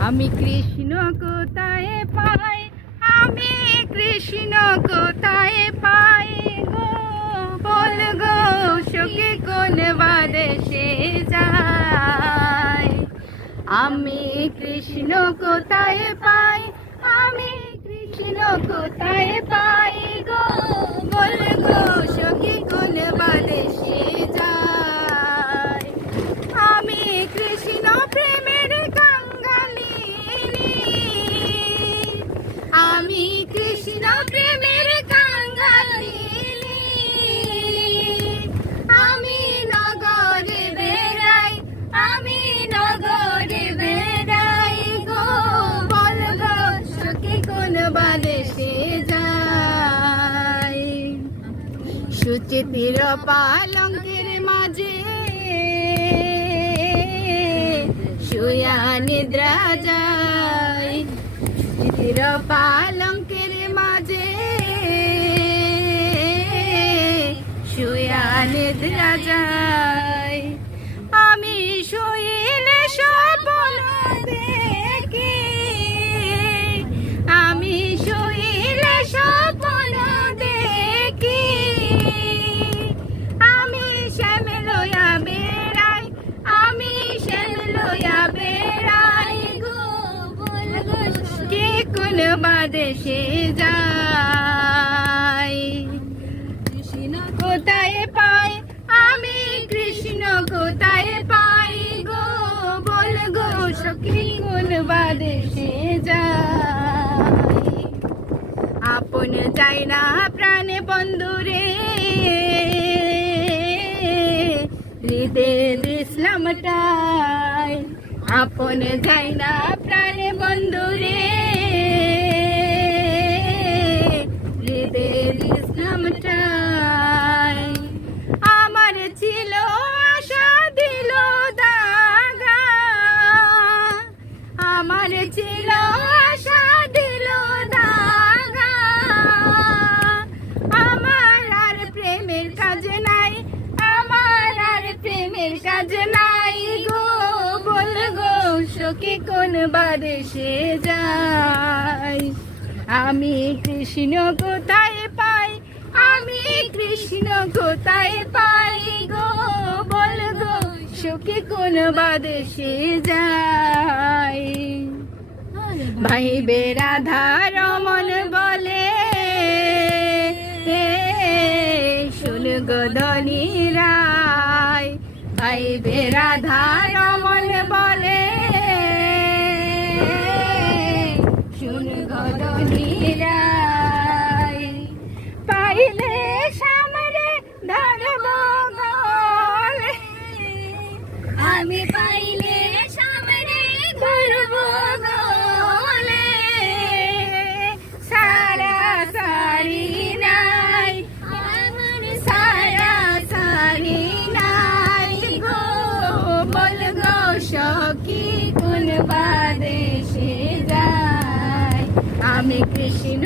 আমি কৃষ্ণ কোথায় পাই? আমি কৃষ্ণ কোথায় পাই গো? বল গো, সখী কোন বাদেশে যায়? আমি কৃষ্ণ কোথায় পাই? আমি কৃষ্ণ কোথায় পাই সুচিতির পালঙ্কের মাঝে শুয়া নিদ্রা যায়। সুচিতির পালঙ্কের মাঝে শুয়া নিদ্রা যায়। বাদেশে যাই। কৃষ্ণ কোথায় পাই? আমি কৃষ্ণ কোথায় পাই গো? বল গো সখী, কোন বাদেশে যাই? আপন চাই না প্রাণে বন্ধুরে হৃদে ইসলামটাই। আপন চাই না আমার ছিল আশা দিল আমার আর প্রেমের কাজ নাই, আমার আর প্রেমের কাজ নাই গো। বল গো সখী কোন বাদেশে যাই আমি কৃষ্ণ কোথায় পাই? আমি কৃষ্ণ কোথায় পাই গো? বল গো সখী কোন বাদেশে যাই ভাই বেরাধা রমন বলে শুন গদনি রায়, ভাই বেরাধা রমন বলে, শুন গদনি রায়, পাইলে সামনে ধরব আমি পাইলে সামনে ধরব গলে। সখী কোন বাদেশে যায়? আমি কৃষ্ণ